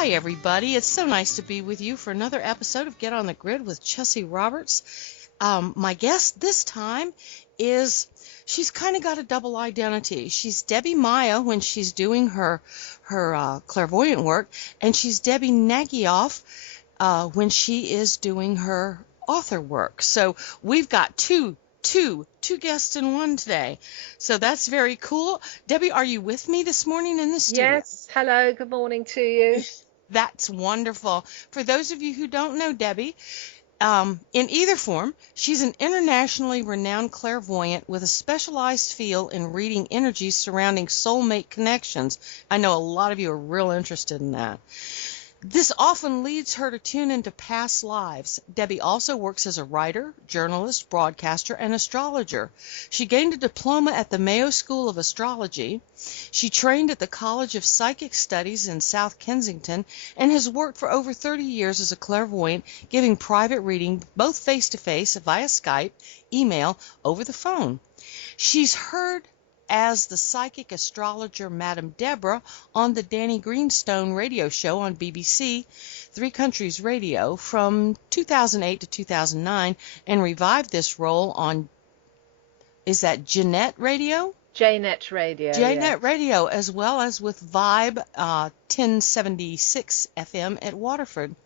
Hi, everybody. It's so nice to be with you for another episode of Get on the Grid with Chessie Roberts. My guest this time she's kind of got a double identity. She's Debbie Maya when she's doing her clairvoyant work, and she's Debbie Nagyoff when she is doing her author work. So we've got two guests in one today. So that's very cool. Debbie, are you with me this morning in the studio? Yes. Hello. Good morning to you. That's wonderful. For those of you who don't know Debbie, in either form, she's an internationally renowned clairvoyant with a specialized field in reading energies surrounding soulmate connections. I know a lot of you are real interested in that. This often leads her to tune into past lives. Debbie also works as a writer, journalist, broadcaster, and astrologer. She gained a diploma at the Mayo School of Astrology. She trained at the College of Psychic Studies in South Kensington and has worked for over 30 years as a clairvoyant, giving private reading both face-to-face, via Skype, email, over the phone. She's heard as the psychic astrologer Madame Deborah on the Danny Greenstone radio show on BBC, Three Countries Radio, from 2008 to 2009, and revived this role on, is that Jeanette Radio? JNet Radio. JNet Radio, as well as with Vibe 1076 FM at Waterford.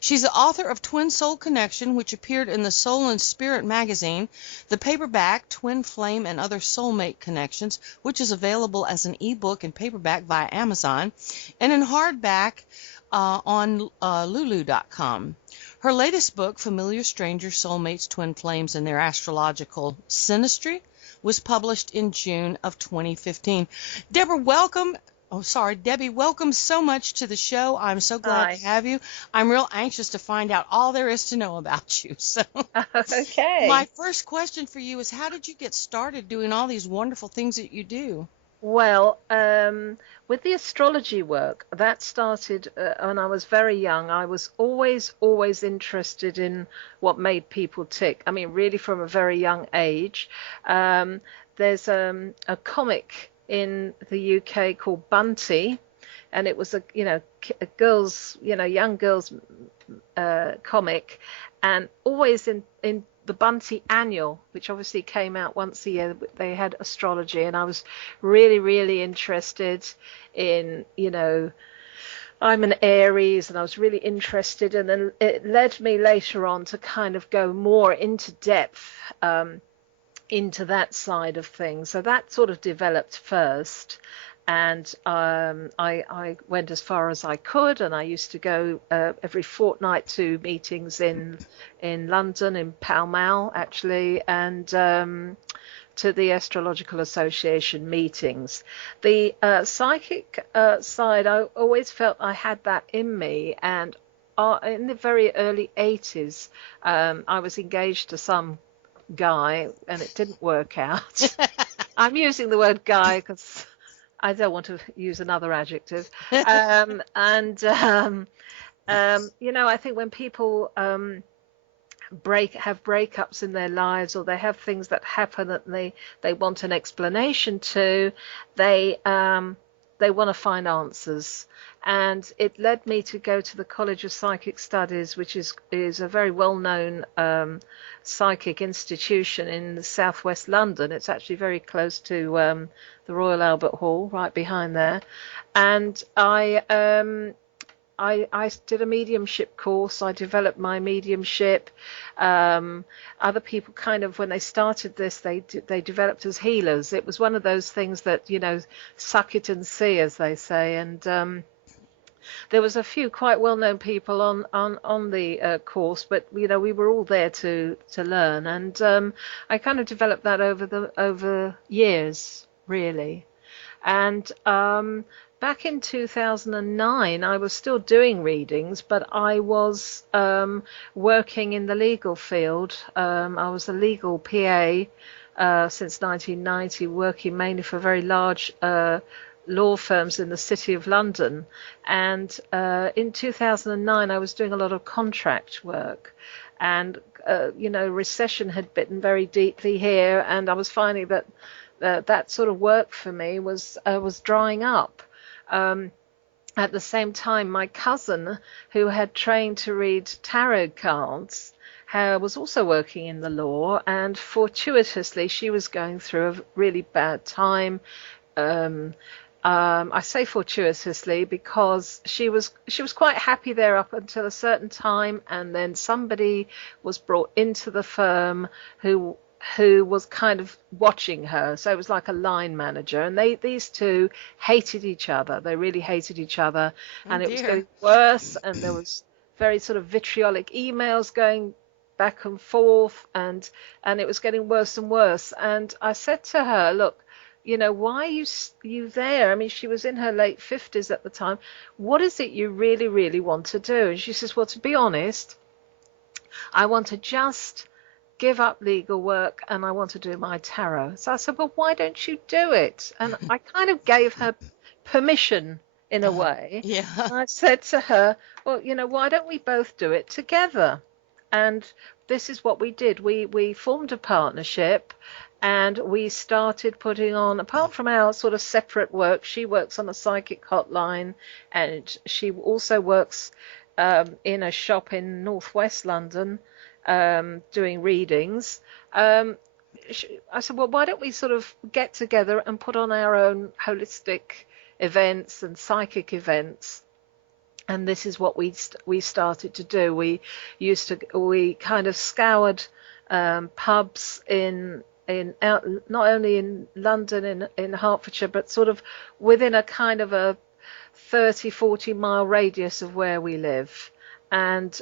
She's the author of Twin Soul Connection, which appeared in the Soul and Spirit magazine, the paperback Twin Flame and Other Soulmate Connections, which is available as an ebook and paperback via Amazon, and in hardback on lulu.com. Her latest book, Familiar Strangers, Soulmates, Twin Flames, and Their Astrological Synastry, was published in June of 2015. Debbie, welcome so much to the show. I'm so glad to have you. I'm real anxious to find out all there is to know about you. So, okay. My first question for you is, how did you get started doing all these wonderful things that you do? Well, with the astrology work, that started when I was very young. I was always interested in what made people tick. I mean, really from a very young age. There's a comic in the UK called Bunty, and it was a young girls comic, and always in the Bunty Annual, which obviously came out once a year, they had astrology, and I was really interested in, I'm an Aries, and I was really interested, and then it led me later on to kind of go more into depth into that side of things. So that sort of developed first, and I went as far as I could, and I used to go every fortnight to meetings in London, in Pall Mall actually, and to the Astrological Association meetings. The psychic side, I always felt I had that in me, and in the very early 80s I was engaged to some guy, and it didn't work out. I'm using the word guy because I don't want to use another adjective. I think when people have breakups in their lives, or they have things that happen that they want an explanation to, they want to find answers. And it led me to go to the College of Psychic Studies, which is a very well-known psychic institution in southwest London. It's actually very close to the Royal Albert Hall, right behind there. And I did a mediumship course. I developed my mediumship. Other people kind of, when they started this, they developed as healers. It was one of those things that, suck it and see, as they say. And there was a few quite well-known people on the course, but we were all there to learn, and I kind of developed that over years, really. And back in 2009, I was still doing readings, but I was working in the legal field. I was a legal PA since 1990, working mainly for very large law firms in the City of London, and in 2009 I was doing a lot of contract work, and recession had bitten very deeply here, and I was finding that that sort of work for me was drying up. at the same time, my cousin, who had trained to read tarot cards, was also working in the law, and fortuitously, she was going through a really bad time. Um, I say fortuitously because she was quite happy there up until a certain time, and then somebody was brought into the firm who was kind of watching her. So it was like a line manager, and these two hated each other. They really hated each other, Oh and it was dear. getting worse, and there was very sort of vitriolic emails going back and forth, and it was getting worse and worse. And I said to her, look, why are you there? I mean, she was in her late 50s at the time. What is it you really, really want to do? And she says, well, to be honest, I want to just give up legal work and I want to do my tarot. So I said, well, why don't you do it? And I kind of gave her permission in a way. Yeah. I said to her, well, why don't we both do it together? And this is what we did. We formed a partnership, and we started putting on, apart from our sort of separate work, she works on a psychic hotline, and she also works in a shop in northwest London, doing readings. I said, well, why don't we sort of get together and put on our own holistic events and psychic events? And this is what we started to do. We kind of scoured pubs in out, not only in London, in Hertfordshire, but sort of within a kind of a 30-40 mile radius of where we live. And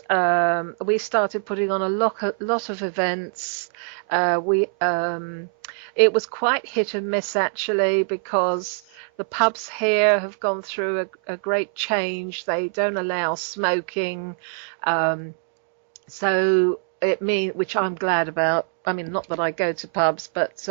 we started putting on a lot of events. It was quite hit and miss, actually, because the pubs here have gone through a great change. They don't allow smoking, so which I'm glad about. I mean, not that I go to pubs, but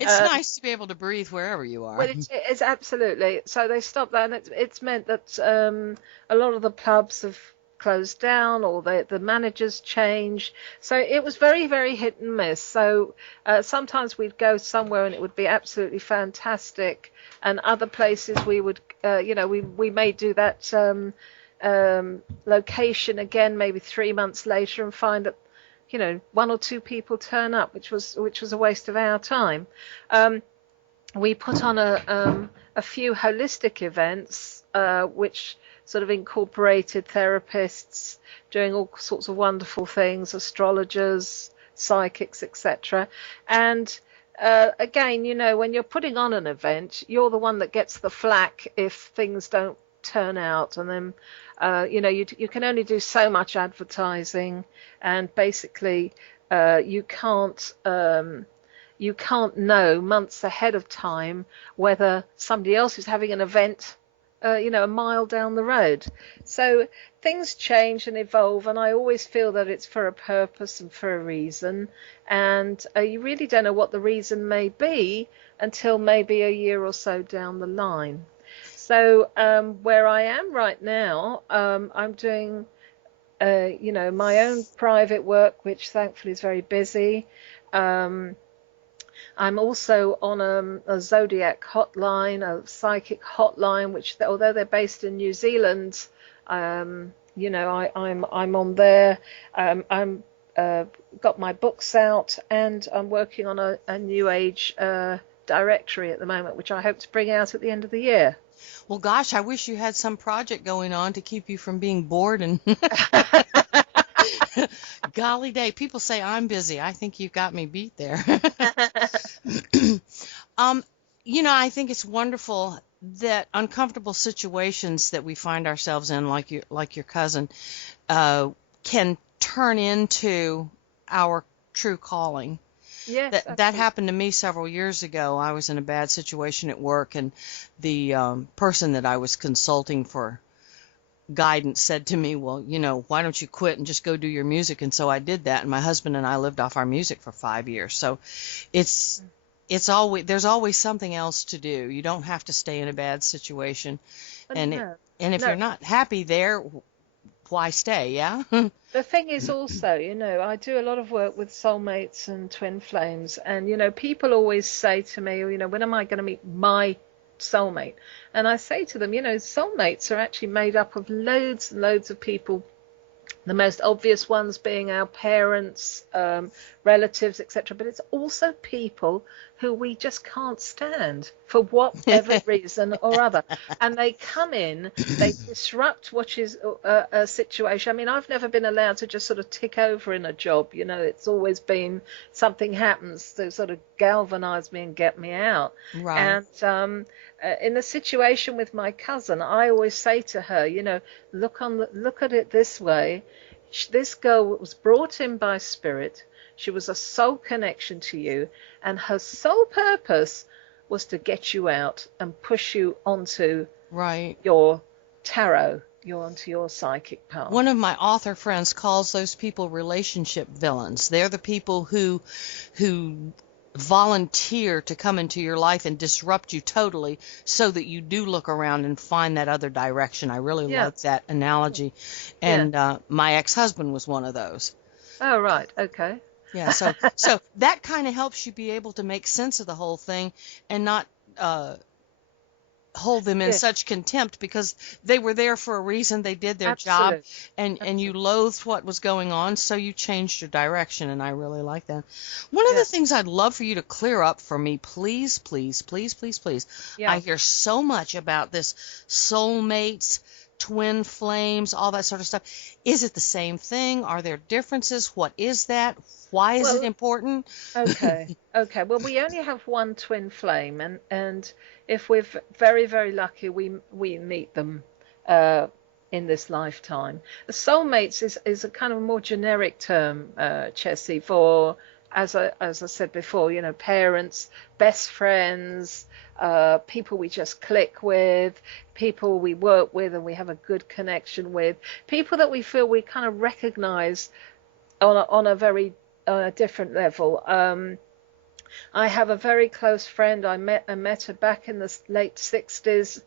It's nice to be able to breathe wherever you are. well, it's absolutely. So they stopped that, and it's meant that a lot of the pubs have closed down, or the managers changed. So it was very, very hit and miss. So sometimes we'd go somewhere and it would be absolutely fantastic, and other places we would, we may do that location again maybe 3 months later and find that one or two people turn up, which was a waste of our time. We put on a few holistic events, which sort of incorporated therapists doing all sorts of wonderful things, astrologers, psychics, etc. And again, when you're putting on an event, you're the one that gets the flack if things don't turn out, and then you can only do so much advertising, and basically you can't know months ahead of time whether somebody else is having an event a mile down the road. So things change and evolve, and I always feel that it's for a purpose and for a reason, and you really don't know what the reason may be until maybe a year or so down the line. So where I am right now, I'm doing my own private work, which thankfully is very busy. I'm also on a zodiac hotline, a psychic hotline, which, although they're based in New Zealand, I'm on there. I'm got my books out, and I'm working on a New Age directory at the moment, which I hope to bring out at the end of the year. Well, gosh, I wish you had some project going on to keep you from being bored and golly day. People say I'm busy. I think you've got me beat there. I think it's wonderful that uncomfortable situations that we find ourselves in, like your cousin, can turn into our true calling. Yes, That happened to me several years ago. I was in a bad situation at work, and the person that I was consulting for guidance said to me, well, why don't you quit and just go do your music? And so I did that, and my husband and I lived off our music for 5 years. So there's always something else to do. You don't have to stay in a bad situation. And if you're not happy there, why stay, yeah? The thing is also, I do a lot of work with soulmates and twin flames, and people always say to me, when am I going to meet my soulmate. And I say to them, soulmates are actually made up of loads and loads of people. The most obvious ones being our parents, relatives, etc. But it's also people who we just can't stand for whatever reason or other. And they come in, they disrupt what is a situation. I mean, I've never been allowed to just sort of tick over in a job. It's always been something happens to sort of galvanize me and get me out. Right. And in the situation with my cousin, I always say to her, look at it this way. This girl was brought in by spirit. She was a soul connection to you, and her sole purpose was to get you out and push you onto your tarot, onto your psychic path. One of my author friends calls those people relationship villains. They're the people who volunteer to come into your life and disrupt you totally so that you do look around and find that other direction. I really like that analogy. And my ex-husband was one of those. Oh, right. Okay. Yeah. So that kind of helps you be able to make sense of the whole thing and not hold them in such contempt, because they were there for a reason. They did their job, and you loathed what was going on, so you changed your direction, and I really like that. One of the things I'd love for you to clear up for me, please, please, please, please, please. I hear so much about this soulmates, twin flames, all that sort of stuff. Is it the same thing? Are there differences? What is that? Why is it important? Okay. Well, we only have one twin flame, and if we're very, very lucky, we meet them in this lifetime. The soulmates is a kind of more generic term, Chessie, for, as I said before, parents, best friends, people we just click with, people we work with and we have a good connection with, people that we feel we kind of recognize on a very different level. I have a very close friend. I met her back in the late 60s.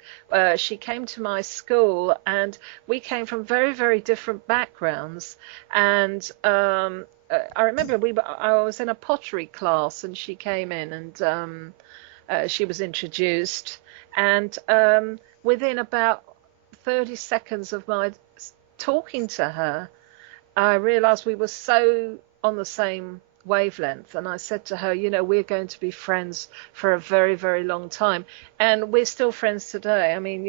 She came to my school, and we came from very, very different backgrounds. And I remember I was in a pottery class, and she came in, and she was introduced. And within about 30 seconds of my talking to her, I realized we were so on the same wavelength, and I said to her, we're going to be friends for a very, very long time, and we're still friends today. I mean,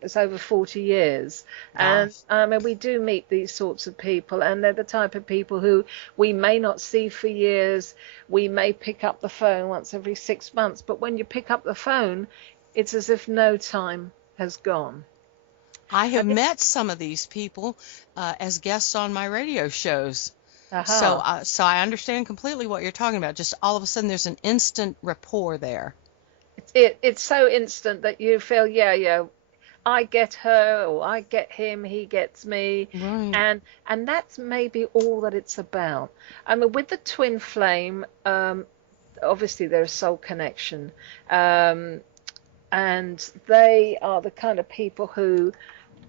it's over 40 years. Gosh. And we do meet these sorts of people, and they're the type of people who we may not see for years. We may pick up the phone once every 6 months, but when you pick up the phone, it's as if no time has gone. I have met some of these people as guests on my radio shows. So I understand completely what you're talking about. Just all of a sudden, there's an instant rapport there. It's so instant that you feel, I get her, or I get him, he gets me, and that's maybe all that it's about. I mean, with the twin flame, obviously there's soul connection, and they are the kind of people who,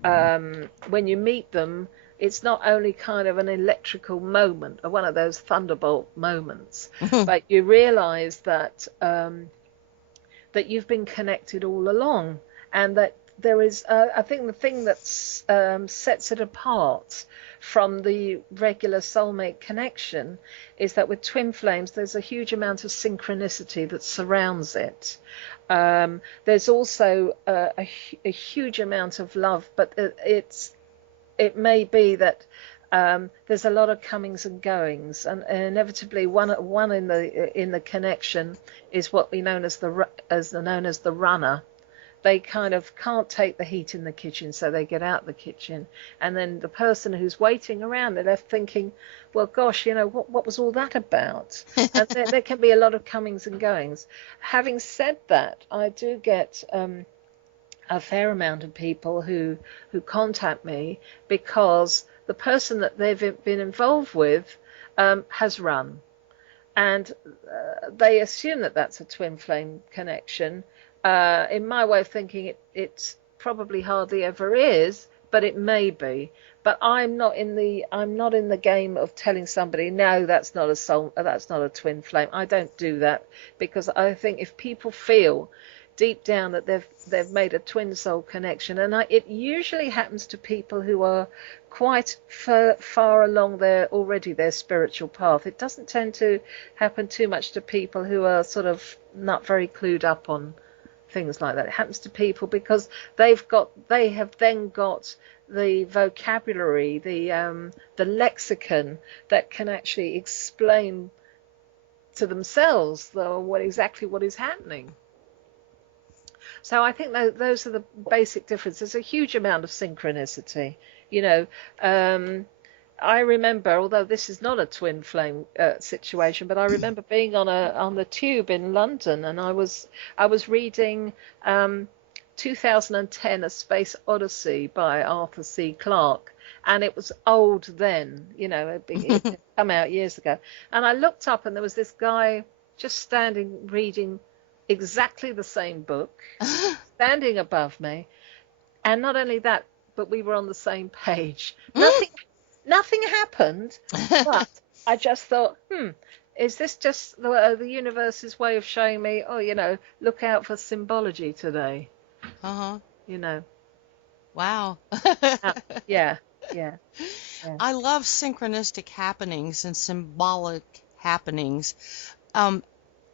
when you meet them, it's not only kind of an electrical moment or one of those thunderbolt moments, but you realize that that you've been connected all along, and that there is, I think the thing that sets it apart from the regular soulmate connection is that with twin flames, there's a huge amount of synchronicity that surrounds it. There's also a huge amount of love, but it may be that there's a lot of comings and goings, and inevitably one in the connection is what we known as the runner. They kind of can't take the heat in the kitchen, so they get out the kitchen, and then the person who's waiting around, they're left thinking, well, gosh, what was all that about? And there can be a lot of comings and goings. Having said that, I do get a fair amount of people who contact me because the person that they've been involved with has run, and they assume that that's a twin flame connection. In my way of thinking, it's probably hardly ever is, but it may be. But I'm not in the game of telling somebody, no, that's not a twin flame. I don't do that, because I think if people feel deep down that they've made a twin soul connection. And it usually happens to people who are quite far along their spiritual path. It doesn't tend to happen too much to people who are sort of not very clued up on things like that. It happens to people because they have then got the vocabulary, the lexicon that can actually explain to themselves what is happening. So I think those are the basic differences. There's a huge amount of synchronicity. I remember, although this is not a twin flame situation, but I remember being on the tube in London, and I was reading 2010: A Space Odyssey by Arthur C. Clarke, and it was old then, it had come out years ago. And I looked up, and there was this guy just standing reading exactly the same book, standing above me, and not only that, but we were on the same page. Nothing happened, but I just thought, is this just the universe's way of showing me, look out for symbology today? Wow. Yeah. I love synchronistic happenings and symbolic happenings.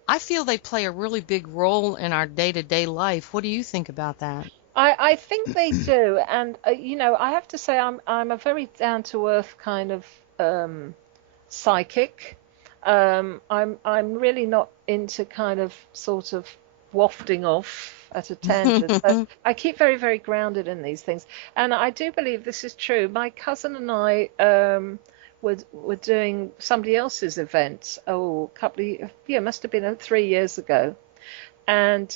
I feel they play a really big role in our day-to-day life. What do you think about that? I think they do, and I have to say I'm a very down-to-earth kind of psychic. I'm really not into kind of sort of wafting off at a tangent. So I keep very, very grounded in these things, and I do believe this is true. My cousin and I were doing somebody else's event must have been 3 years ago, and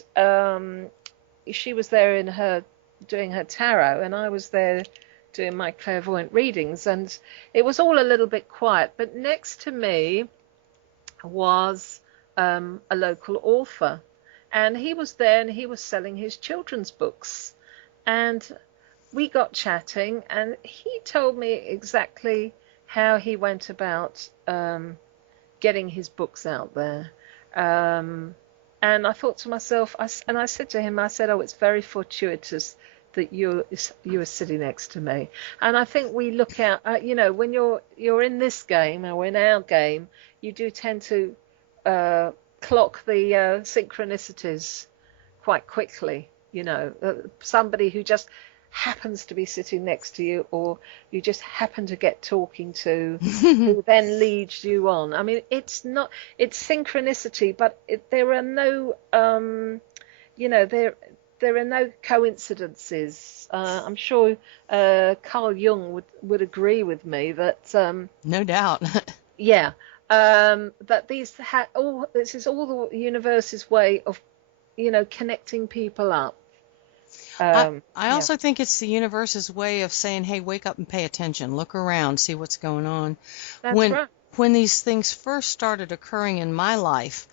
she was there doing her tarot, and I was there doing my clairvoyant readings, and it was all a little bit quiet. But next to me was a local author, and he was there, and he was selling his children's books, and we got chatting, and he told me exactly how he went about getting his books out there. And I thought to myself, I said to him, oh, it's very fortuitous that you are sitting next to me. And I think we look out, when you're in this game or in our game, you do tend to clock the synchronicities quite quickly. Somebody who just happens to be sitting next to you, or you just happen to get talking to, who then leads you on. I mean, it's synchronicity, but there are no there are no coincidences. I'm sure Carl Jung would agree with me that no doubt. Yeah, that this is all the universe's way of connecting people up. I also think it's the universe's way of saying, hey, wake up and pay attention. Look around, see what's going on. That's right. When these things first started occurring in my life,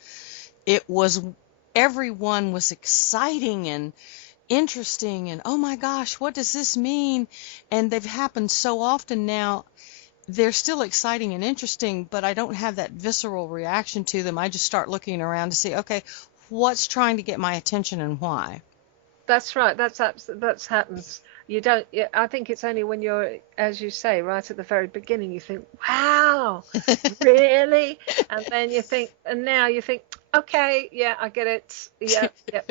everyone was exciting and interesting and, oh my gosh, what does this mean? And they've happened so often now. They're still exciting and interesting, but I don't have that visceral reaction to them. I just start looking around to see, okay, what's trying to get my attention and why? That's right. That happens. You don't. I think it's only when you're, as you say, right at the very beginning, you think, "Wow, really?" And then you think, and now you think, "Okay, yeah, I get it. Yeah,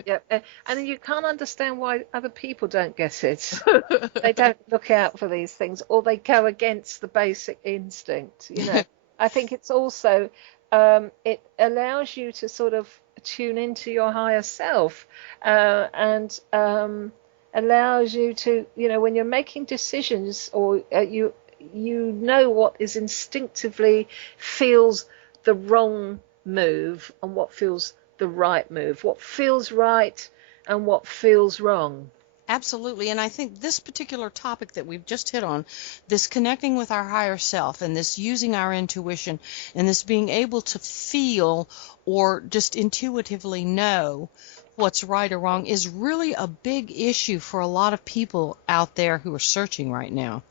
yeah." And then you can't understand why other people don't get it. They don't look out for these things, or they go against the basic instinct. I think it's also it allows you to sort of tune into your higher self, and allows you to, when you're making decisions, or you what is instinctively feels the wrong move and what feels the right move, what feels right and what feels wrong. Absolutely. And I think this particular topic that we've just hit on, this connecting with our higher self and this using our intuition and this being able to feel or just intuitively know what's right or wrong, is really a big issue for a lot of people out there who are searching right now.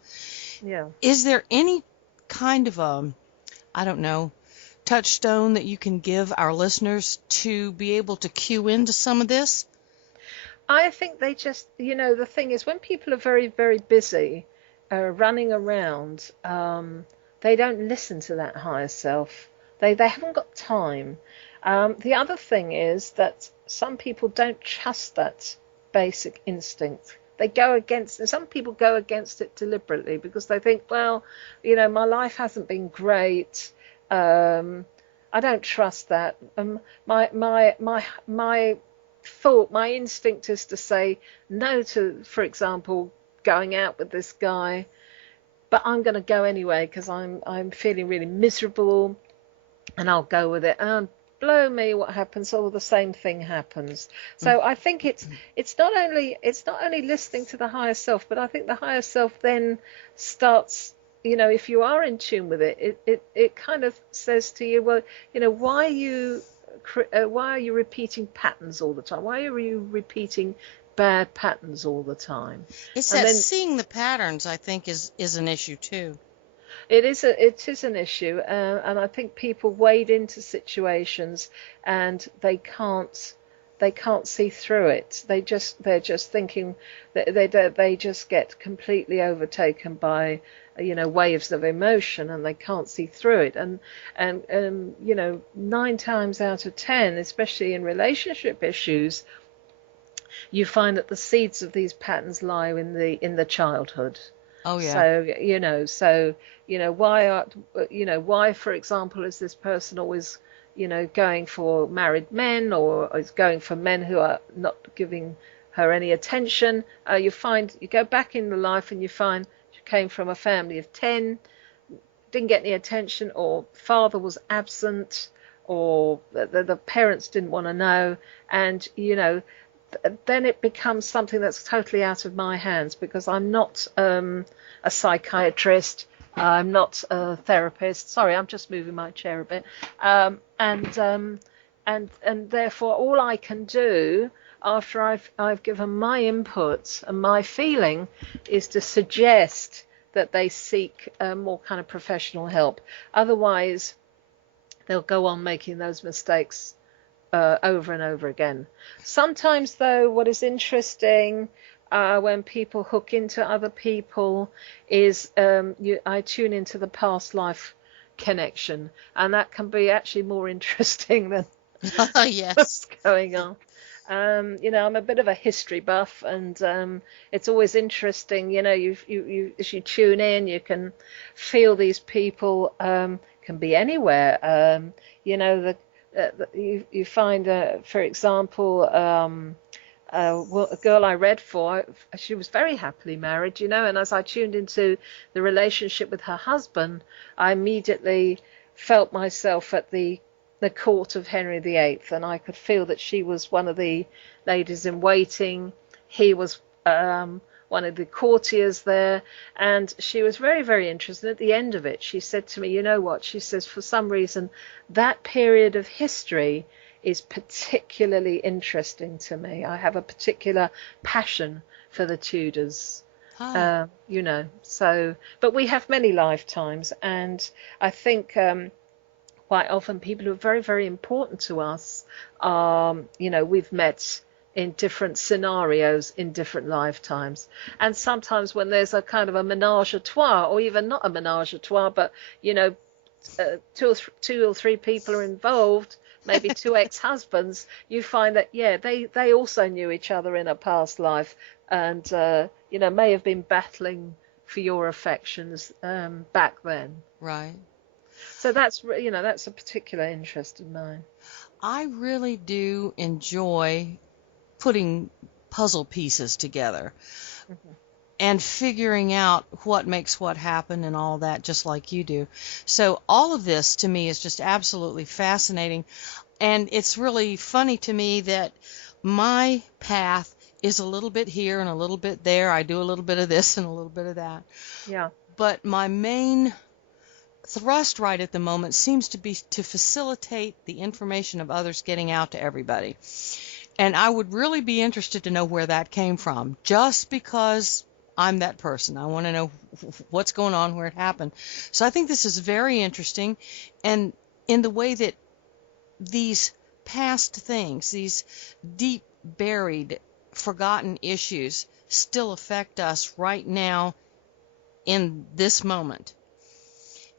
Yeah. Is there any kind of touchstone that you can give our listeners to be able to cue into some of this? I think they just, the thing is, when people are very, very busy running around, they don't listen to that higher self. They haven't got time. The other thing is that some people don't trust that basic instinct. They go against, and some people go against it deliberately because they think, well, my life hasn't been great. I don't trust that. My thought, my instinct is to say no to, for example, going out with this guy, but I'm going to go anyway because I'm feeling really miserable, and I'll go with it. And blow me, what happens? Oh, the same thing happens. So I think it's not only listening to the higher self, but I think the higher self then starts. If you are in tune with it, it kind of says to you, well, why are you repeating patterns all the time? Why are you repeating bad patterns all the time? It's that seeing the patterns, I think, is an issue too. It is an issue, and I think people wade into situations and they can't see through it. They're just thinking that they just get completely overtaken by waves of emotion, and they can't see through it. And 9 times out of 10, especially in relationship issues, you find that the seeds of these patterns lie in the childhood. Oh yeah. So why, for example, is this person always going for married men, or is going for men who are not giving her any attention? You go back in the life and you find she came from a family of 10, didn't get any attention, or father was absent, or the parents didn't want to know, and then it becomes something that's totally out of my hands, because I'm not a psychiatrist, I'm not a therapist. Sorry, I'm just moving my chair a bit, and therefore all I can do after I've given my input and my feeling is to suggest that they seek more kind of professional help. Otherwise, they'll go on making those mistakes over and over again. Sometimes, though, what is interesting when people hook into other people is I tune into the past life connection, and that can be actually more interesting than yes. what's going on. I'm a bit of a history buff, and it's always interesting. You as you tune in, you can feel these people can be anywhere. You find, for example, a girl I read for, she was very happily married, and as I tuned into the relationship with her husband, I immediately felt myself at the court of Henry VIII, and I could feel that she was one of the ladies in waiting. He was one of the courtiers there, and she was very, very interested. At the end of it, she said to me, you know what? She says, for some reason, that period of history is particularly interesting to me. I have a particular passion for the Tudors. So, but we have many lifetimes, and I think quite often people who are very, very important to us are, we've met in different scenarios in different lifetimes. And sometimes when there's a kind of a menage a trois, or even not a menage a trois, but, two or three people are involved, maybe 2 ex-husbands, you find that, they also knew each other in a past life, and, may have been battling for your affections back then. Right. So that's a particular interest of mine. I really do enjoy putting puzzle pieces together and figuring out what makes what happen and all that, just like you do. So all of this to me is just absolutely fascinating, and it's really funny to me that my path is a little bit here and a little bit there. I do a little bit of this and a little bit of that. Yeah. But my main thrust right at the moment seems to be to facilitate the information of others getting out to everybody. And I would really be interested to know where that came from, just because I'm that person. I want to know what's going on, where it happened. So I think this is very interesting, and in the way that these past things, these deep buried forgotten issues still affect us right now in this moment,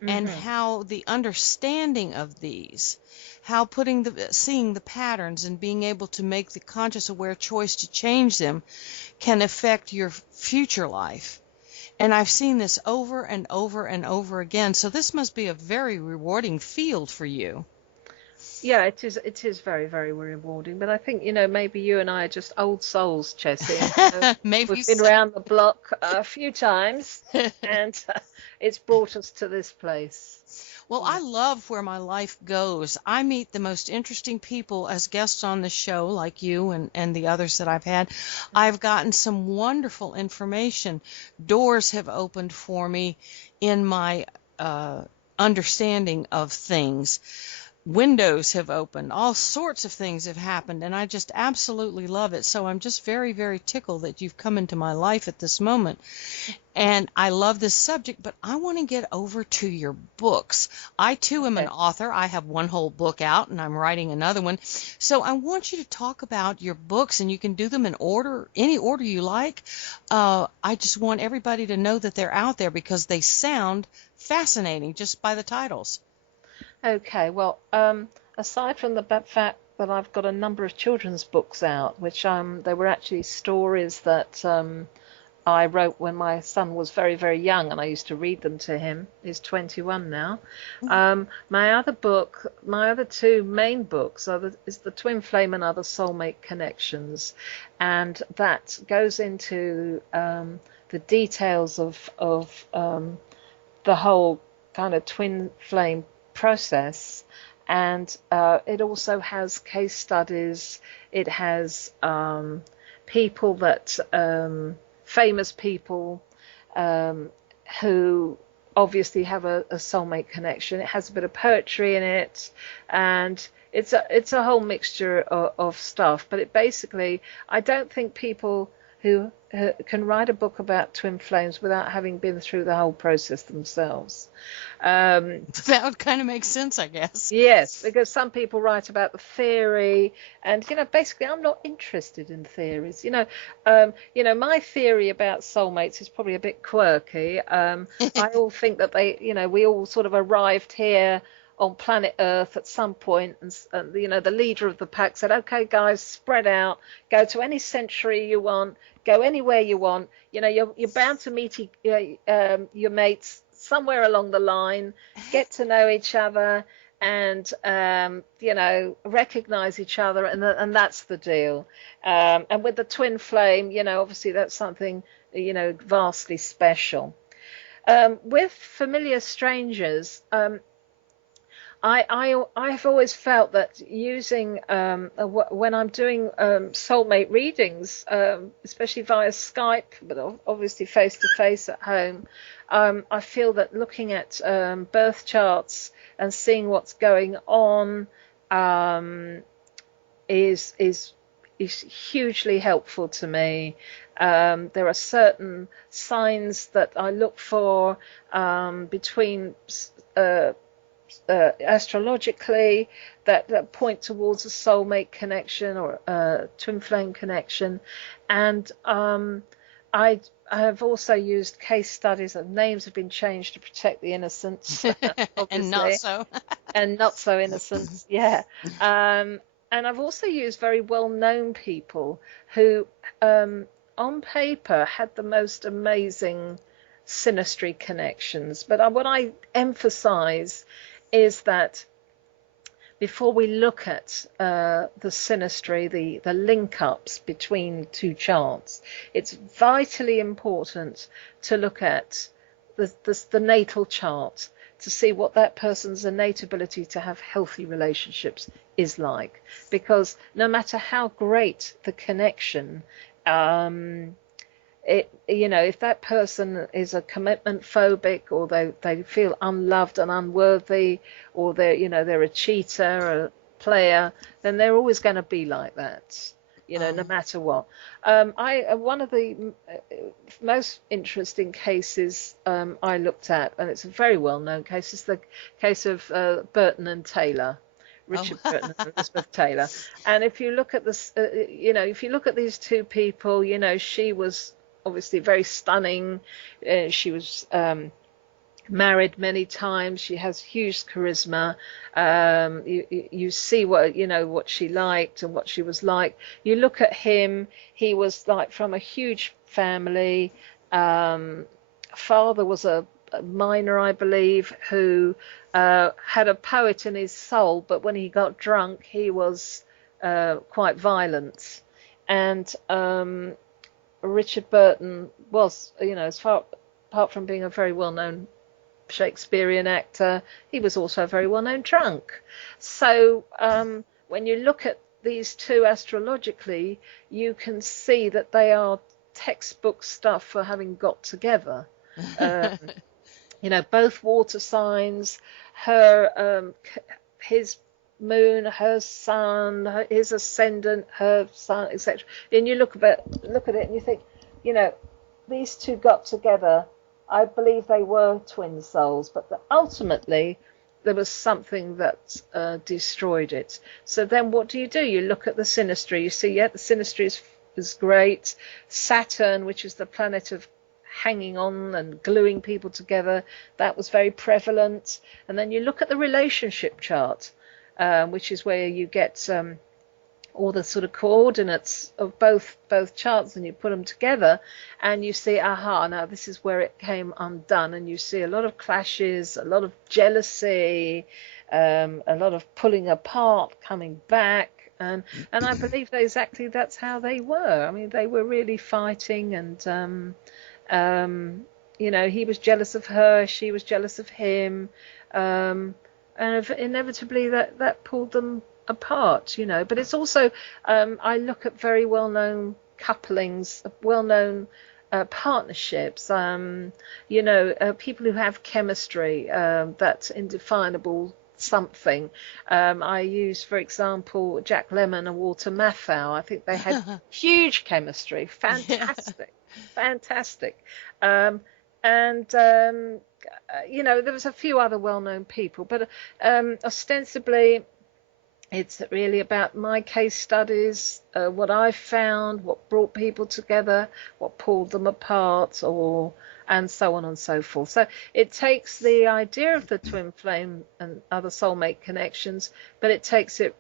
and how the understanding of these, how seeing the patterns and being able to make the conscious aware choice to change them can affect your future life. And I've seen this over and over and over again, so this must be a very rewarding field for you. Yeah, it is. It is very, very rewarding. But I think, maybe you and I are just old souls, Chessie. Maybe we've been around the block a few times, and it's brought us to this place. Well, I love where my life goes. I meet the most interesting people as guests on the show, like you and the others that I've had. I've gotten some wonderful information. Doors have opened for me in my understanding of things. Windows have opened. All sorts of things have happened, and I just absolutely love it. So I'm just very, very tickled that you've come into my life at this moment. And I love this subject, but I want to get over to your books. I, too, am an author. I have one whole book out, and I'm writing another one. So I want you to talk about your books, and you can do them in order, any order you like. I just want everybody to know that they're out there because they sound fascinating just by the titles. Okay, well, aside from the fact that I've got a number of children's books out, which they were actually stories that I wrote when my son was very, very young, and I used to read them to him. He's 21 now. My other two main books is The Twin Flame and Other Soulmate Connections, and that goes into the details of the whole kind of twin flame process, and it also has case studies. It has people that famous people who obviously have a soulmate connection. It has a bit of poetry in it, and it's a whole mixture of stuff. But it basically, I don't think people who can write a book about twin flames without having been through the whole process themselves. That would kind of make sense, I guess. Yes, because some people write about the theory, and basically, I'm not interested in theories. My theory about soulmates is probably a bit quirky. I all think that we all sort of arrived here on planet Earth at some point, and the leader of the pack said, "Okay, guys, spread out, go to any century you want, go anywhere you want. You're bound to meet your mates somewhere along the line, get to know each other, and recognize each other, and that's the deal." And with the twin flame, obviously that's something vastly special. With familiar strangers, I've always felt that using when I'm doing soulmate readings, especially via Skype, but obviously face to face at home, I feel that looking at birth charts and seeing what's going on is hugely helpful to me. There are certain signs that I look for between astrologically that point towards a soulmate connection or a twin flame connection, and I have also used case studies, and names have been changed to protect the innocents, and not so and not so innocent. Yeah. And I've also used very well-known people who on paper had the most amazing synastry connections, but what I emphasize is that before we look at the synastry, the link-ups between two charts, it's vitally important to look at the natal chart to see what that person's innate ability to have healthy relationships is like. Because no matter how great the connection, if that person is a commitment phobic, or they feel unloved and unworthy, or they're a cheater or a player, then they're always going to be like that, no matter what. One of the most interesting cases I looked at, and it's a very well-known case, is the case of Burton and Taylor, Richard Burton and Elizabeth Taylor. And if you look at this, if you look at these two people, she was obviously very stunning. She was married many times. She has huge charisma. You see what she liked and what she was like. You look at him, he was like from a huge family. Father was a miner, I believe, who had a poet in his soul, but when he got drunk, he was quite violent. And Richard Burton was, apart from being a very well-known Shakespearean actor, he was also a very well-known drunk. So when you look at these two astrologically, you can see that they are textbook stuff for having got together. Both water signs, his moon, her sun, his ascendant, her sun, etc. And you look at it and you think, these two got together. I believe they were twin souls, but ultimately there was something that destroyed it. So then what do? You look at the synastry. You see, the synastry is great. Saturn, which is the planet of hanging on and gluing people together, that was very prevalent. And then you look at the relationship chart, which is where you get all the sort of coordinates of both charts, and you put them together and you see, now this is where it came undone. And you see a lot of clashes, a lot of jealousy, a lot of pulling apart, coming back. And I believe that's how they were. I mean, they were really fighting, and he was jealous of her, she was jealous of him, and inevitably that pulled them apart. But it's also, I look at very well-known couplings, well-known partnerships, people who have chemistry, that's indefinable something. I use, for example, Jack Lemmon and Walter Matthau. I think they had huge chemistry, fantastic. And there was a few other well-known people, but ostensibly it's really about my case studies, what I found, what brought people together, what pulled them apart, and so on and so forth. So it takes the idea of the twin flame and other soulmate connections, but it takes it,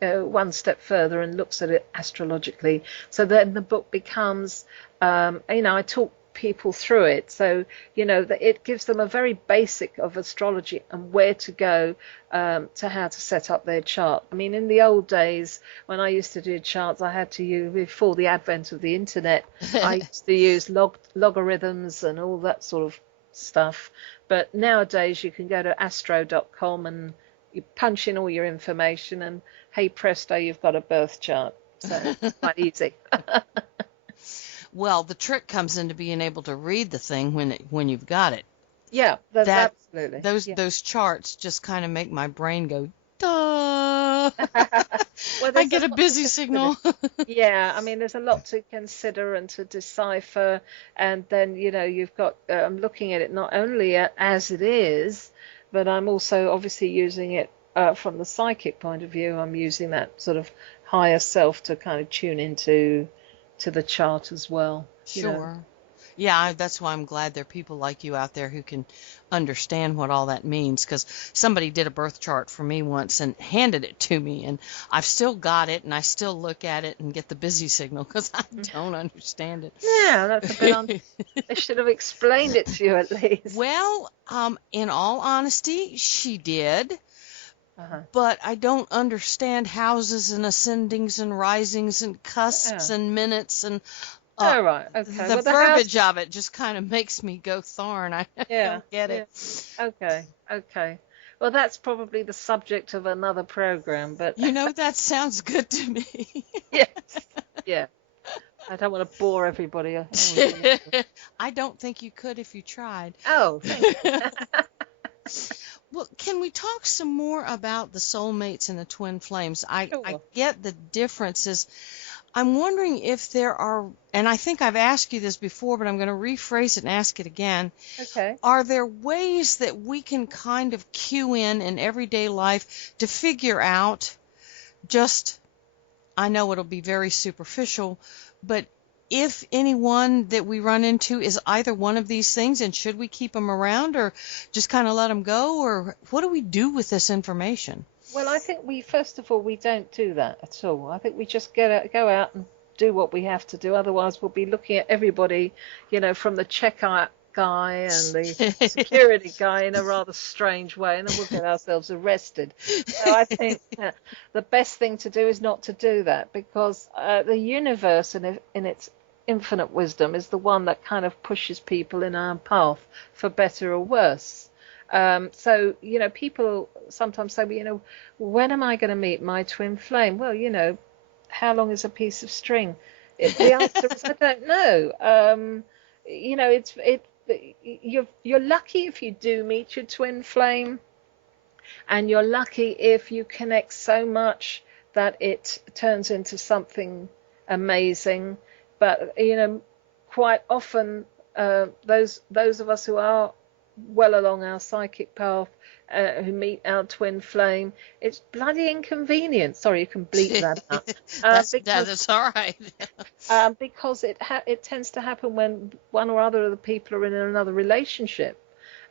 one step further and looks at it astrologically. So then the book becomes, I talk people through it, so that it gives them a very basic of astrology and where to go to how to set up their chart. I mean, in the old days when I used to do charts, I had to use, before the advent of the internet, I used to use logarithms and all that sort of stuff. But nowadays you can go to astro.com and you punch in all your information, and hey presto, you've got a birth chart. So it's quite easy. Well, the trick comes into being able to read the thing when you've got it. Yeah, absolutely. Those charts just kind of make my brain go, duh. Well, I get a busy signal. Yeah, I mean, there's a lot to consider and to decipher, and then you've got. I'm looking at it not only as it is, but I'm also obviously using it from the psychic point of view. I'm using that sort of higher self to kind of tune into the chart as well. Sure. Yeah, that's why I'm glad there are people like you out there who can understand what all that means, because somebody did a birth chart for me once and handed it to me, and I've still got it, and I still look at it and get the busy signal because I don't understand it. Yeah, that's a bit they should have explained it to you at least. Well, in all honesty, she did. But I don't understand houses and ascendings and risings and cusps and minutes and right. Okay. The verbiage of it just kind of makes me go Thorn. I don't get it. Okay. Well, that's probably the subject of another program, but that sounds good to me. Yes. Yeah. I don't want to bore everybody. I don't think you could if you tried. Oh, thank you. Well, can we talk some more about the soulmates and the twin flames? Sure. I get the differences. I'm wondering if there are, and I think I've asked you this before, but I'm going to rephrase it and ask it again. Okay. Are there ways that we can kind of cue in everyday life to figure out just, I know it'll be very superficial, but if anyone that we run into is either one of these things, and should we keep them around or just kind of let them go, or what do we do with this information? Well, I think first of all, we don't do that at all. I think we just go out and do what we have to do. Otherwise, we'll be looking at everybody, from the checkout guy and the security guy in a rather strange way, and then we'll get ourselves arrested. So I think the best thing to do is not to do that, because the universe in its infinite wisdom is the one that kind of pushes people in our path for better or worse. So, people sometimes say, when am I going to meet my twin flame? Well, how long is a piece of string? The answer is, I don't know. You're lucky if you do meet your twin flame, and you're lucky if you connect so much that it turns into something amazing. But, quite often, those of us who are well along our psychic path, who meet our twin flame, it's bloody inconvenient. Sorry, you can bleep that out. That's all right. Because it tends to happen when one or other of the people are in another relationship.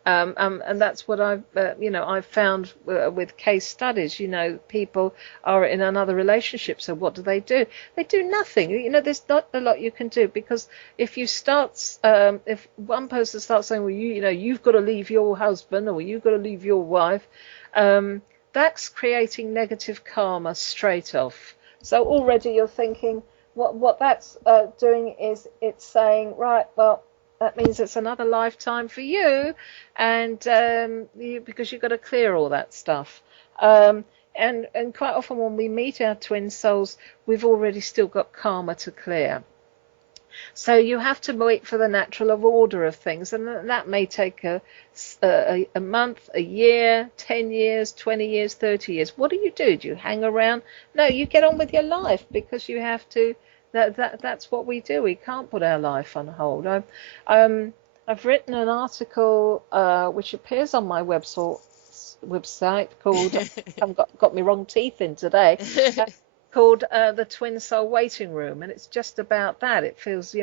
And that's what I've found with case studies. People are in another relationship. So what do? They do nothing. There's not a lot you can do, because if if one person starts saying, well, you've got to leave your husband, or you've got to leave your wife, that's creating negative karma straight off. So already you're thinking what that's doing is it's saying, right, well, that means it's another lifetime for you, and because you've got to clear all that stuff. And quite often when we meet our twin souls, we've already still got karma to clear. So you have to wait for the natural order of things, and that may take a month, a year, 10 years, 20 years, 30 years. What do? Do you hang around? No, you get on with your life, because you have to. That's what we do. We can't put our life on hold. I've written an article which appears on my website called I've got my wrong teeth in today. Called the Twin Soul Waiting Room, and it's just about that. It feels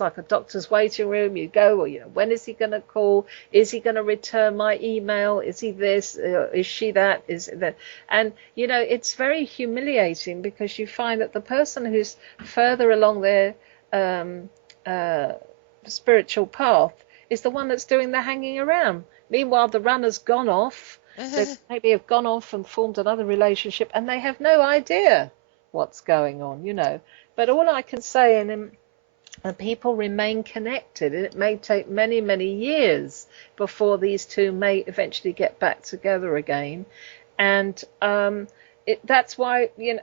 like a doctor's waiting room. You go, well, when is he going to call? Is he going to return my email? Is he this? Is she that? Is that? And it's very humiliating, because you find that the person who's further along their spiritual path is the one that's doing the hanging around. Meanwhile, the runner's gone off. They maybe have gone off and formed another relationship, and they have no idea what's going on, But all I can say, and people remain connected, and it may take many, many years before these two may eventually get back together again. And that's why, we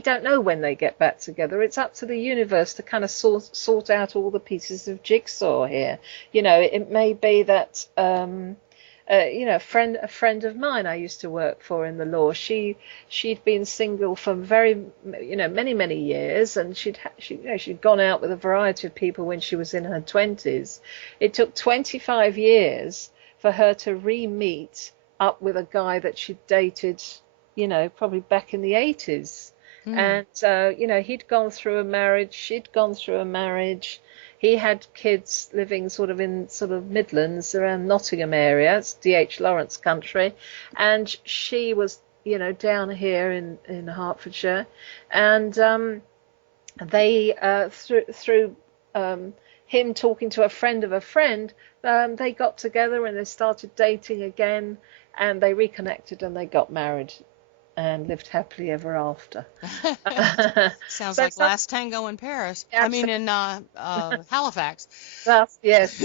don't know when they get back together. It's up to the universe to kind of sort out all the pieces of jigsaw here. It may be that a friend of mine I used to work for in the law, she'd been single for many years, and she'd gone out with a variety of people when she was in her 20s. It took 25 years for her to re-meet up with a guy that she'd dated, probably back in the 80s. And he'd gone through a marriage, she'd gone through a marriage. He had kids living sort of Midlands, around Nottingham area. It's D.H. Lawrence country. And she was, down here in Hertfordshire. And they, through him talking to a friend of a friend, they got together and they started dating again. And they reconnected and they got married and lived happily ever after. Sounds like Last Tango in Paris. Absolutely. I mean, in Halifax. Yes.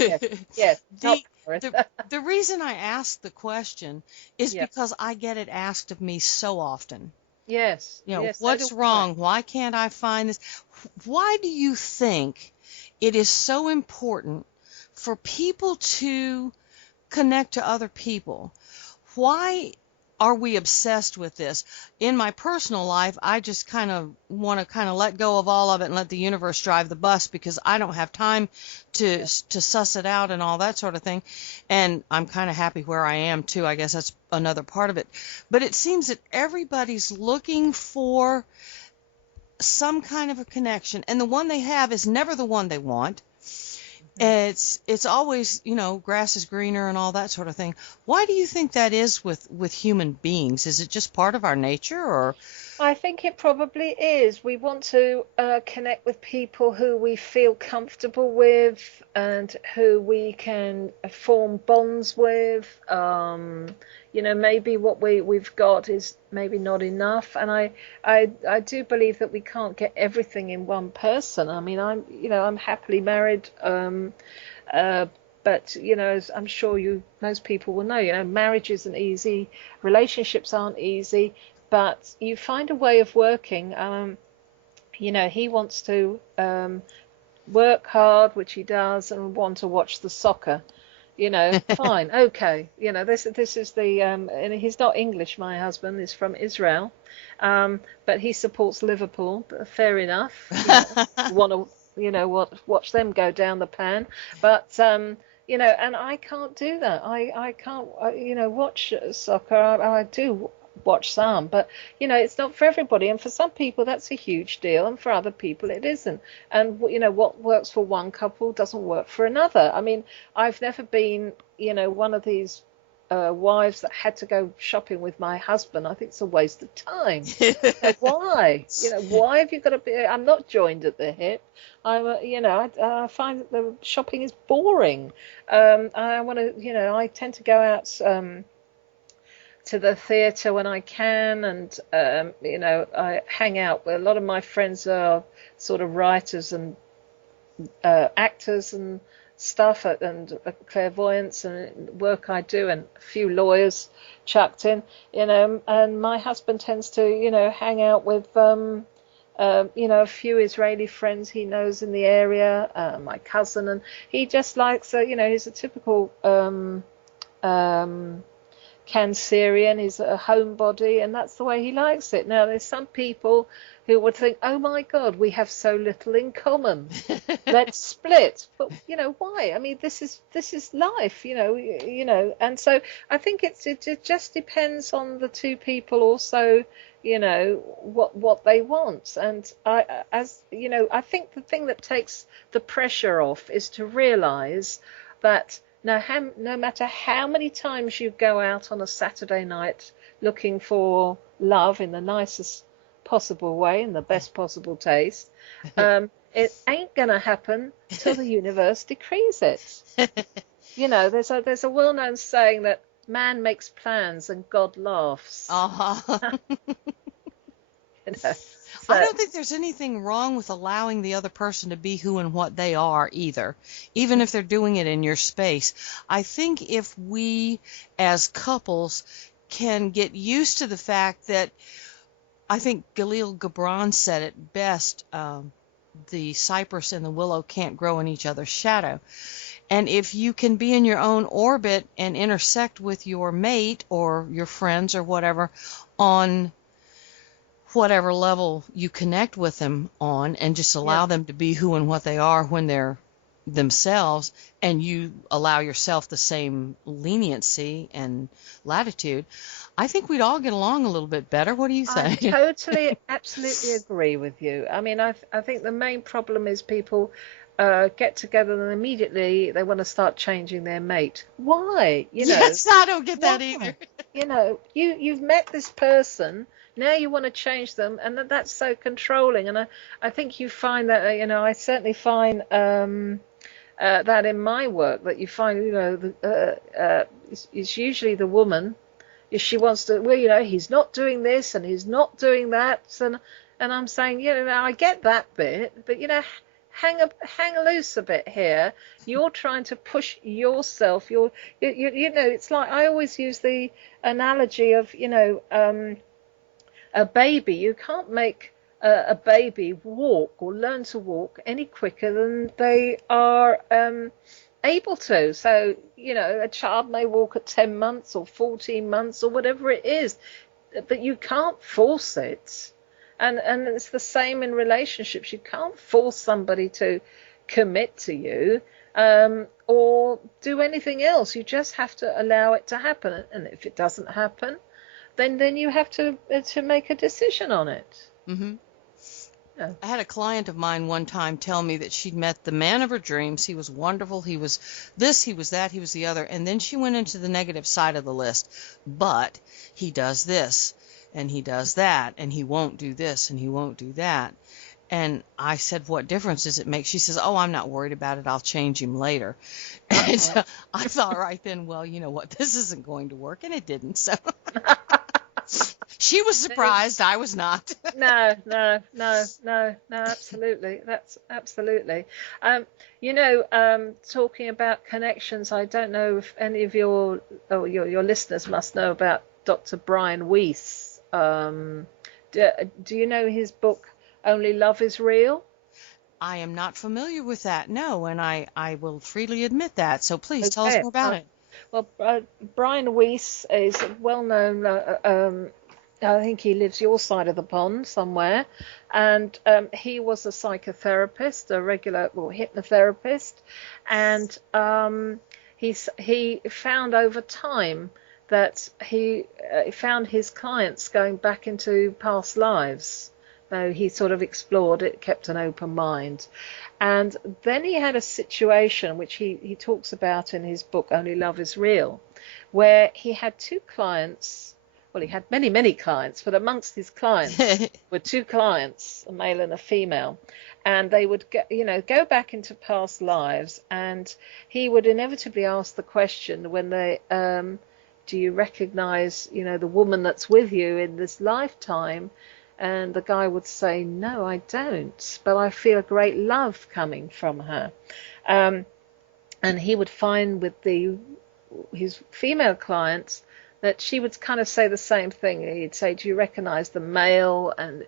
The reason I ask the question is because I get it asked of me so often. Yes. What's wrong? Why can't I find this? Why do you think it is so important for people to connect to other people? Why are we obsessed with this? In my personal life, I just kind of want to kind of let go of all of it and let the universe drive the bus, because I don't have time to suss it out and all that sort of thing. And I'm kind of happy where I am too. I guess that's another part of it. But it seems that everybody's looking for some kind of a connection, and the one they have is never the one they want. It's always, grass is greener and all that sort of thing. Why do you think that is with human beings? Is it just part of our nature, or? I think it probably is. We want to connect with people who we feel comfortable with and who we can form bonds with. Maybe what we've got is maybe not enough. And I do believe that we can't get everything in one person. I mean, I'm happily married. But as I'm sure most people will know, marriage isn't easy, relationships aren't easy, but you find a way of working. He wants to work hard, which he does, and want to watch the soccer. Fine, okay. This is the and he's not English. My husband is from Israel, but he supports Liverpool. Fair enough. Want to watch them go down the pan, but and I can't do that. I can't watch soccer. I do watch some, but it's not for everybody, and for some people that's a huge deal, and for other people it isn't. And what works for one couple doesn't work for another. I mean, I've never been one of these wives that had to go shopping with my husband. I think it's a waste of time. Why why have you got to be? I'm not joined at the hip. I find that the shopping is boring. I want to I tend to go out to the theatre when I can, and I hang out with a lot of my friends are sort of writers and actors and stuff, and clairvoyants and work I do, and a few lawyers chucked in, and my husband tends to hang out with a few Israeli friends he knows in the area, my cousin, and he just likes he's a typical Cancerian. He's a homebody, and that's the way he likes it. Now, there's some people who would think, oh my God, we have so little in common. Let's split. But why? I mean, this is life, and so I think it just depends on the two people also, what they want. And I think the thing that takes the pressure off is to realize that no matter how many times you go out on a Saturday night looking for love in the nicest possible way, in the best possible taste, it ain't going to happen till the universe decrees it. There's a well-known saying that man makes plans and God laughs. Uh-huh. So, I don't think there's anything wrong with allowing the other person to be who and what they are either, even if they're doing it in your space. I think if we as couples can get used to the fact that, I think Khalil Gibran said it best, the cypress and the willow can't grow in each other's shadow. And if you can be in your own orbit and intersect with your mate or your friends or whatever on whatever level you connect with them on, and just allow them to be who and what they are when they're themselves, and you allow yourself the same leniency and latitude, I think we'd all get along a little bit better. What do you say? I totally, absolutely agree with you. I mean, I think the main problem is people get together and immediately they want to start changing their mate. Why? Yes, I don't get that either. You've met this person. Now you want to change them, and that's so controlling. And I think you find that, I certainly find that in my work, that you find, it's usually the woman, if she wants to, he's not doing this and he's not doing that, and I'm saying, I get that bit, but hang loose a bit here. You're trying to push yourself. It's like I always use the analogy of, a baby. You can't make a baby walk or learn to walk any quicker than they are able to. So, a child may walk at 10 months or 14 months or whatever it is, but you can't force it. And it's the same in relationships. You can't force somebody to commit to you, or do anything else. You just have to allow it to happen. And if it doesn't happen, then you have to make a decision on it. Mm-hmm. Yeah. I had a client of mine one time tell me that she'd met the man of her dreams. He was wonderful. He was this, he was that, he was the other. And then she went into the negative side of the list. But he does this, and he does that, and he won't do this, and he won't do that. And I said, what difference does it make? She says, oh, I'm not worried about it. I'll change him later. And so I thought right then, well, you know what? This isn't going to work. And it didn't. So she was surprised. I was not. No, absolutely. That's absolutely. Talking about connections, I don't know if any of your listeners must know about Dr. Brian Weiss. Do you know his book, Only Love is Real? I am not familiar with that, no, and I will freely admit that. So please tell us Okay. more about it. Well, Brian Weiss is well-known. I think he lives your side of the pond somewhere, and he was a psychotherapist, a regular hypnotherapist, and he found over time that he found his clients going back into past lives. So he sort of explored it, kept an open mind. And then he had a situation, which he talks about in his book, Only Love is Real, where he had two clients. Well, he had many, many clients, but amongst his clients were two clients, a male and a female. And they would go back into past lives, and he would inevitably ask the question when they, do you recognize, the woman that's with you in this lifetime? And the guy would say, no, I don't, but I feel a great love coming from her. And he would find with his female clients that she would kind of say the same thing. He'd say, do you recognize the male? And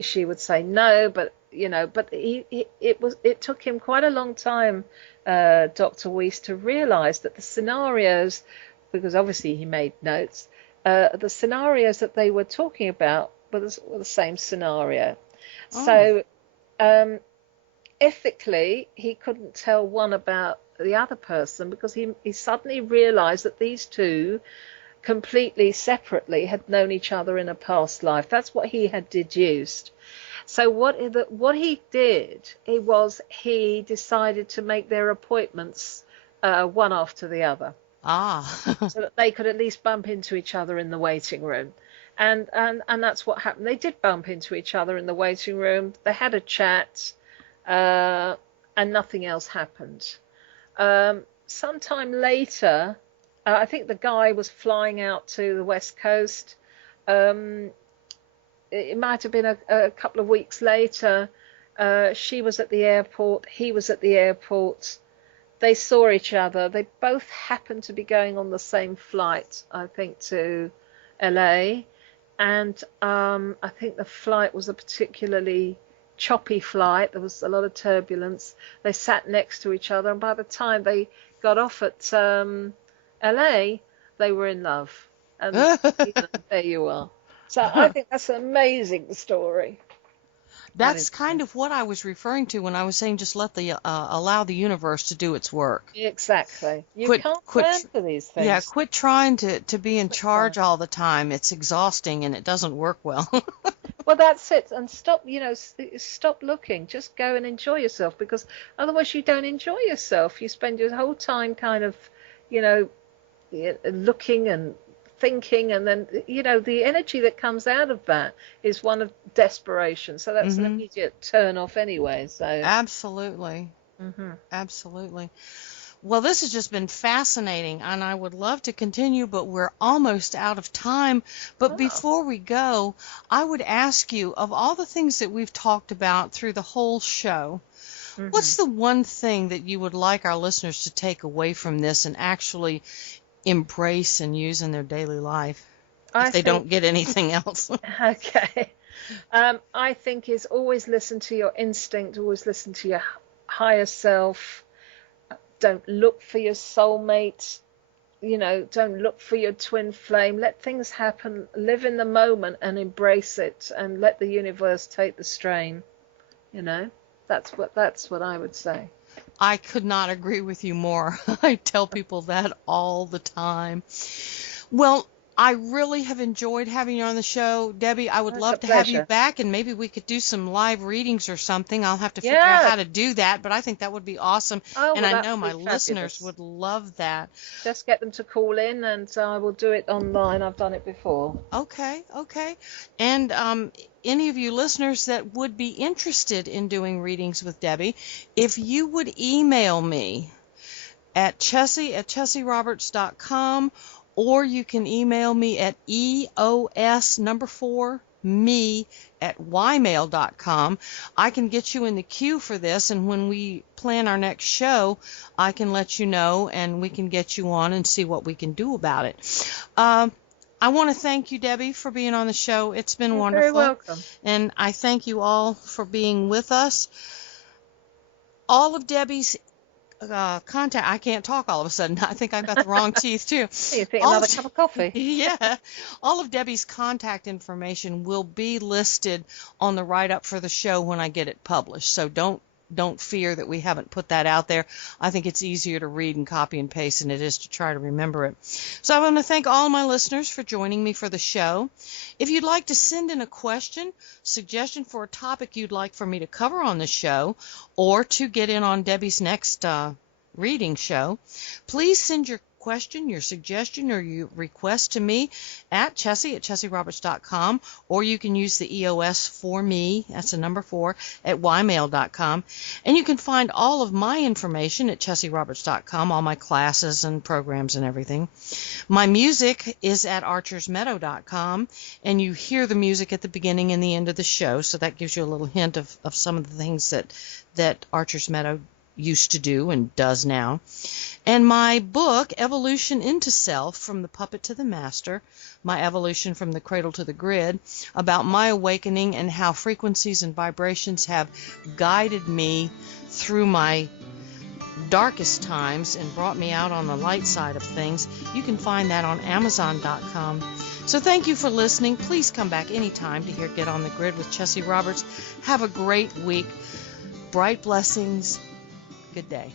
she would say no, but it took him quite a long time, Dr. Weiss, to realize that the scenarios, because obviously he made notes, the scenarios that they were talking about were the same scenario. Oh. So ethically, he couldn't tell one about the other person, because he suddenly realized that these two completely separately had known each other in a past life. That's what he had deduced. So what he did, he decided to make their appointments one after the other. So that they could at least bump into each other in the waiting room. And that's what happened. They did bump into each other in the waiting room. They had a chat, and nothing else happened. Sometime later, I think the guy was flying out to the West Coast. It might have been a couple of weeks later. She was at the airport. He was at the airport. They saw each other. They both happened to be going on the same flight, I think, to LA. And I think the flight was a particularly choppy flight. There was a lot of turbulence. They sat next to each other, and by the time they got off at LA, they were in love. And there you are. So I think that's an amazing story. That's kind of what I was referring to when I was saying just let allow the universe to do its work. Exactly. You can't plan for these things. Yeah, quit trying to be in charge all the time. It's exhausting and it doesn't work well. Well, that's it. And stop looking. Just go and enjoy yourself, because otherwise you don't enjoy yourself. You spend your whole time kind of, looking and thinking, and then the energy that comes out of that is one of desperation. So that's an immediate turn off anyway. So absolutely. Absolutely. Well, this has just been fascinating, and I would love to continue, but we're almost out of time. But before we go, I would ask you, of all the things that we've talked about through the whole show, what's the one thing that you would like our listeners to take away from this and actually embrace and use in their daily life if they don't get anything else? Okay. I think is always listen to your instinct, always listen to your higher self. Don't look for your soulmate. Don't look for your twin flame. Let things happen. Live in the moment and embrace it, and let the universe take the strain. That's what I would say. I could not agree with you more. I tell people that all the time. Well, I really have enjoyed having you on the show, Debbie. I would love to have you back, and maybe we could do some live readings or something. I'll have to figure out how to do that, but I think that would be awesome. And I know my listeners would love that. Just get them to call in, and I will do it online. I've done it before. Okay. And any of you listeners that would be interested in doing readings with Debbie, if you would email me at Chessie@ChessieRoberts.com, or you can email me at EOS4me@ymail.com. I can get you in the queue for this, and when we plan our next show, I can let you know, and we can get you on and see what we can do about it. I want to thank you, Debbie, for being on the show. It's been wonderful. You're very welcome. And I thank you all for being with us. All of Debbie's contact. I can't talk all of a sudden. I think I've got the wrong teeth too. You think another cup of coffee? Yeah. All of Debbie's contact information will be listed on the write-up for the show when I get it published. So don't fear that we haven't put that out there. I think it's easier to read and copy and paste than it is to try to remember it. So I want to thank all my listeners for joining me for the show. If you'd like to send in a question, suggestion for a topic you'd like for me to cover on the show, or to get in on Debbie's next reading show, please send your question, your suggestion, or your request to me at Chessie@ChessieRoberts.com, or you can use the EOS4me, that's the number 4, at ymail.com. And you can find all of my information at ChessieRoberts.com, all my classes and programs and everything. My music is at archersmeadow.com, and you hear the music at the beginning and the end of the show, so that gives you a little hint of some of the things that Archer's Meadow used to do and does now. And my book, Evolution into Self, From the Puppet to the Master, my evolution from the cradle to the grid, about my awakening and how frequencies and vibrations have guided me through my darkest times and brought me out on the light side of things. You can find that on Amazon.com. So thank you for listening. Please come back anytime to hear Get on the Grid with Chessie Roberts. Have a great week. Bright blessings. Good day.